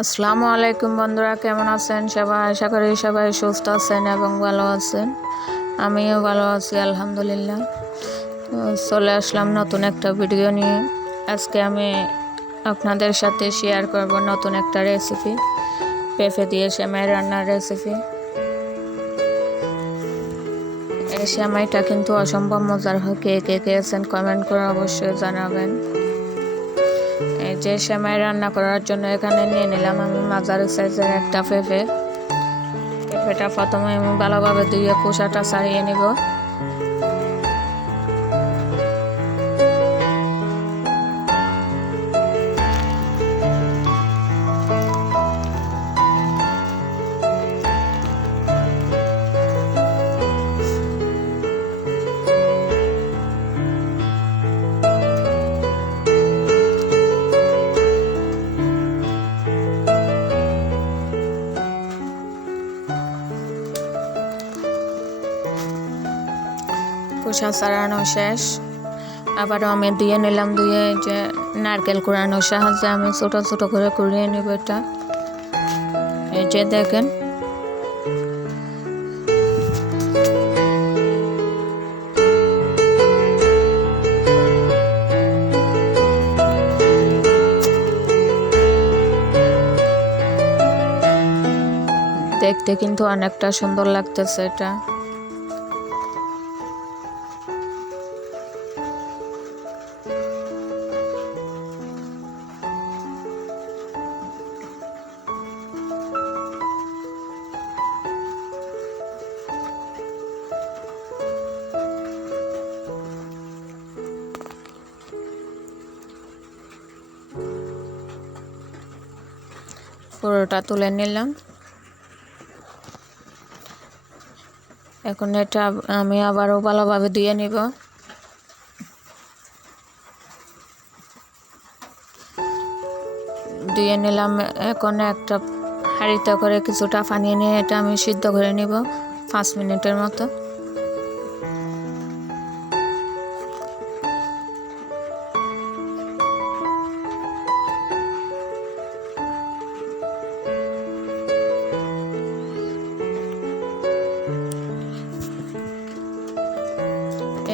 আসসালামু আলাইকুম বন্ধুরা, কেমন আছেন সবাই? আশা করি সবাই সুস্থ আছেন এবং ভালো আছেন। আমিও ভালো আছি আলহামদুলিল্লাহ। তো চলে আসলাম নতুন একটা ভিডিও নিয়ে। আজকে আমি আপনাদের সাথে শেয়ার করব নতুন একটা রেসিপি, পেঁপে দিয়ে সেমাই রান্নার রেসিপি। এই সেমাইটা কিন্তু অসম্ভব মজার হয়। কে কে খেয়েছেন কমেন্ট করে অবশ্যই জানাবেন। এই যে সেমাই রান্না করার জন্য এখানে নিয়ে নিলাম আমি মাঝারি সাইজের একটা পেঁপেটা প্রথমে আমি ভালোভাবে ধুয়ে খোসাটা ছাড়িয়ে নিব। খোসা ছাড়ানো শেষ, আবারও আমি ধুয়ে নিলাম। ধুয়ে যে নারকেল কুড়ানোর সাহায্যে আমি ছোট ছোট করে কুড়িয়ে নিব। এটা এই যে দেখেন, দেখতে কিন্তু অনেকটা সুন্দর লাগতেছে এটা। পুরোটা তুলে নিলাম। এখন এটা আমি আবারও ভালোভাবে ধুয়ে নিব। ধুয়ে নিলাম। এখন একটা হাঁড়িতে করে কিছুটা পানি নিয়ে এটা আমি সিদ্ধ করে নিব 5 মিনিটের মতো।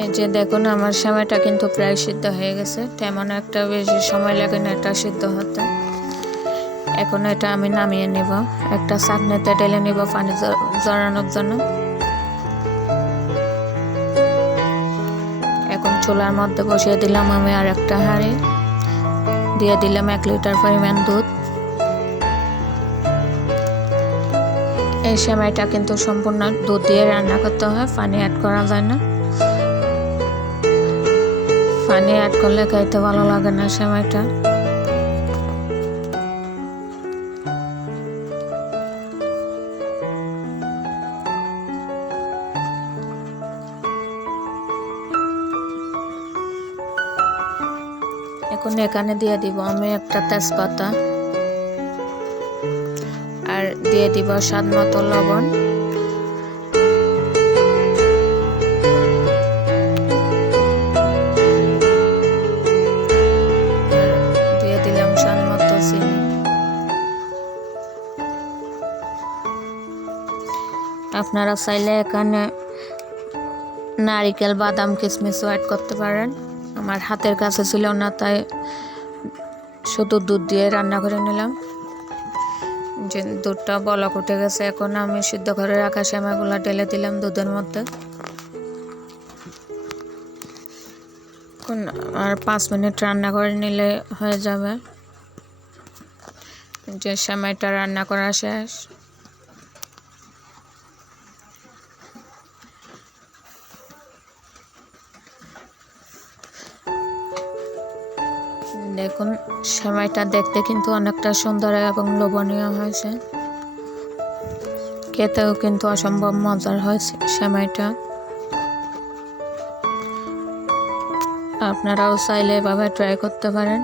এই যে দেখুন, আমার সেমাইটা কিন্তু প্রায় সিদ্ধ হয়ে গেছে। তেমন একটা বেশি সময় লাগে না এটা সিদ্ধ হতে। এখন এটা আমি নামিয়ে নিব, একটা ছাঁকনিতে ঢেলে নিব পানি ঝরানোর জন্য। এখন চুলার মধ্যে বসিয়ে দিলাম আমি আর একটা হাঁড়ি, দিয়ে দিলাম 1 লিটার পরিমাণ দুধ। এই সেমাইটা কিন্তু সম্পূর্ণ দুধ দিয়ে রান্না করতে হয়, পানি অ্যাড করা যায় না। পানি অ্যাড করলে খাইতে ভালো লাগে না সেমাইটা। এখন এখানে দিয়ে দিব আমি একটা তেজপাতা, আর দিয়ে দিব স্বাদ মতো লবণ। দিয়ে দিলাম স্বাদ মতো চিনি। আপনারা চাইলে এখানে নারিকেল, বাদাম, কিশমিশও অ্যাড করতে পারেন। আমার হাতের কাছে ছিল না, তাই শুধু দুধ দিয়ে রান্না করে নিলাম। যে দুধটা বলক উঠে গেছে, এখন আমি সিদ্ধ করে রাখা সেমাইগুলো ঢেলে দিলাম দুধের মধ্যে। এখন আর 5 মিনিট রান্না করে নিলে হয়ে যাবে। যে সেমাইটা রান্না করা শেষ। দেখুন, সেমাইটা দেখতে কিন্তু অনেকটা সুন্দর এবং লোভনীয় হয়েছে। খেতেও কিন্তু অসম্ভব মজার হয়েছে সেমাইটা। আপনারাও চাইলে এভাবে ট্রাই করতে পারেন।